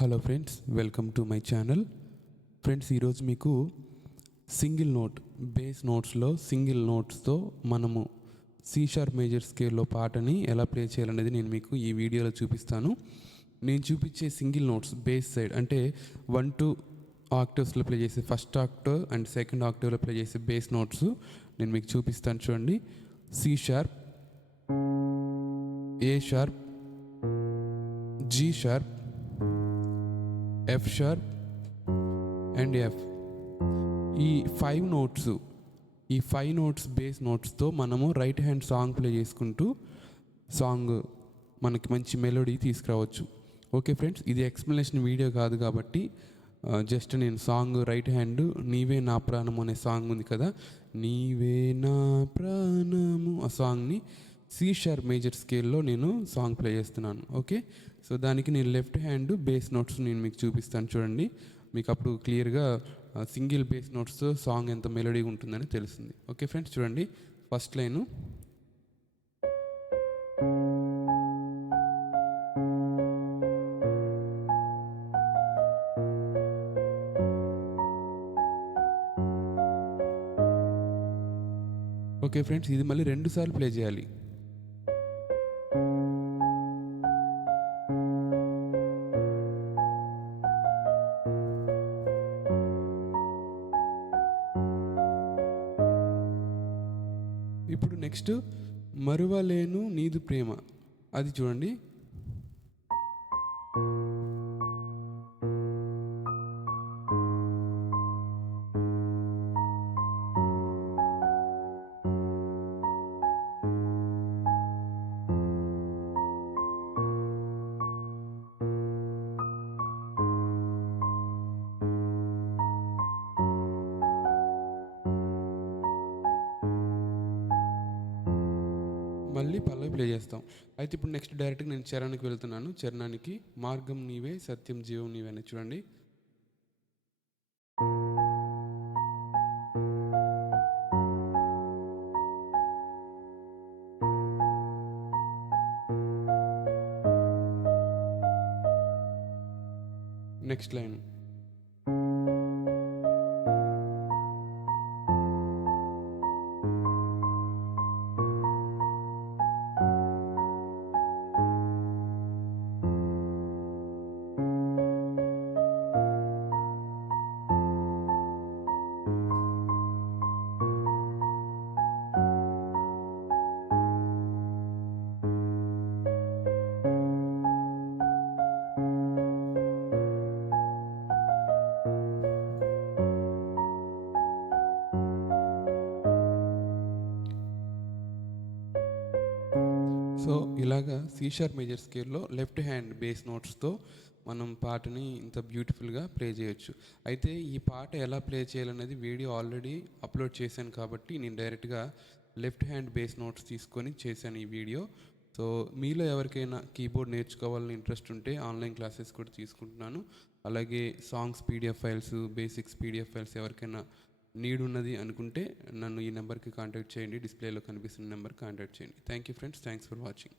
Hello friends, welcome to my channel. Friends, ఈరోజు మీకు single note base నోట్స్లో single నోట్స్తో మనము C sharp major స్కేల్లో పాటని ఎలా ప్లే చేయాలనేది నేను మీకు ఈ వీడియోలో చూపిస్తాను. నేను చూపించే సింగిల్ నోట్స్ బేస్ సైడ్ అంటే 1-2 ఆక్టివ్స్లో ప్లే చేసే ఫస్ట్ ఆక్టివ్ అండ్ సెకండ్ ఆక్టివ్లో ప్లే చేసే బేస్ నోట్స్ నేను మీకు చూపిస్తాను. చూడండి. C sharp, A sharp, G sharp, F sharp and F. ఈ 5 నోట్స్ బేస్ నోట్స్తో మనము రైట్ హ్యాండ్ సాంగ్ ప్లే చేసుకుంటూ సాంగ్ మనకి మంచి మెలోడీ తీసుకురావచ్చు. ఓకే ఫ్రెండ్స్, ఇది ఎక్స్ప్లెనేషన్ వీడియో కాదు కాబట్టి జస్ట్ నేను సాంగ్ రైట్ హ్యాండ్ నీవే నా ప్రాణము అనే సాంగ్ ఉంది కదా, నీవే నా ప్రాణము ఆ సాంగ్ని సి షార్ప్ మేజర్ స్కేల్లో నేను సాంగ్ ప్లే చేస్తున్నాను. ఓకే, సో దానికి నేను లెఫ్ట్ హ్యాండ్ బేస్ నోట్స్ నేను మీకు చూపిస్తాను. చూడండి, మీకు అప్పుడు క్లియర్గా సింగిల్ బేస్ నోట్స్తో సాంగ్ ఎంత మెలోడీగా ఉంటుందని తెలుస్తుంది. ఓకే ఫ్రెండ్స్, చూడండి. ఫస్ట్ లైను ఓకే ఫ్రెండ్స్, ఇది మళ్ళీ 2 సార్లు ప్లే చేయాలి. ఇప్పుడు నెక్స్ట్ మరువలేను నీదు ప్రేమ, అది చూడండి. మళ్ళీ పల్లవి ప్లే చేస్తాం. అయితే ఇప్పుడు నెక్స్ట్ డైరెక్ట్గా నేను చరణానికి వెళ్తున్నాను. చరణానికి మార్గం నీవే సత్యం జీవం నీవే అని చూడండి. నెక్స్ట్ లైన్ సో ఇలాగా సి షార్ప్ మేజర్ స్కేల్లో లెఫ్ట్ హ్యాండ్ బేస్ నోట్స్తో మనం పాటని ఇంత బ్యూటిఫుల్గా ప్లే చేయొచ్చు. అయితే ఈ పాట ఎలా ప్లే చేయాలనేది వీడియో ఆల్రెడీ అప్లోడ్ చేశాను కాబట్టి నేను డైరెక్ట్గా లెఫ్ట్ హ్యాండ్ బేస్ నోట్స్ తీసుకొని చేశాను ఈ వీడియో. సో మీలో ఎవరికైనా కీబోర్డ్ నేర్చుకోవాలని ఇంట్రెస్ట్ ఉంటే ఆన్లైన్ క్లాసెస్ కూడా తీసుకుంటున్నాను. అలాగే songs PDF files, basics PDF files ఎవరికైనా నీడ్ ఉన్నది అనుకుంటే నన్ను ఈ నెంబర్కి కాంటాక్ట్ చేయండి. డిస్ప్లేలో కనిపిస్తున్న నెంబర్కి కాంటాక్ట్ చేయండి. Thank you friends, thanks for watching.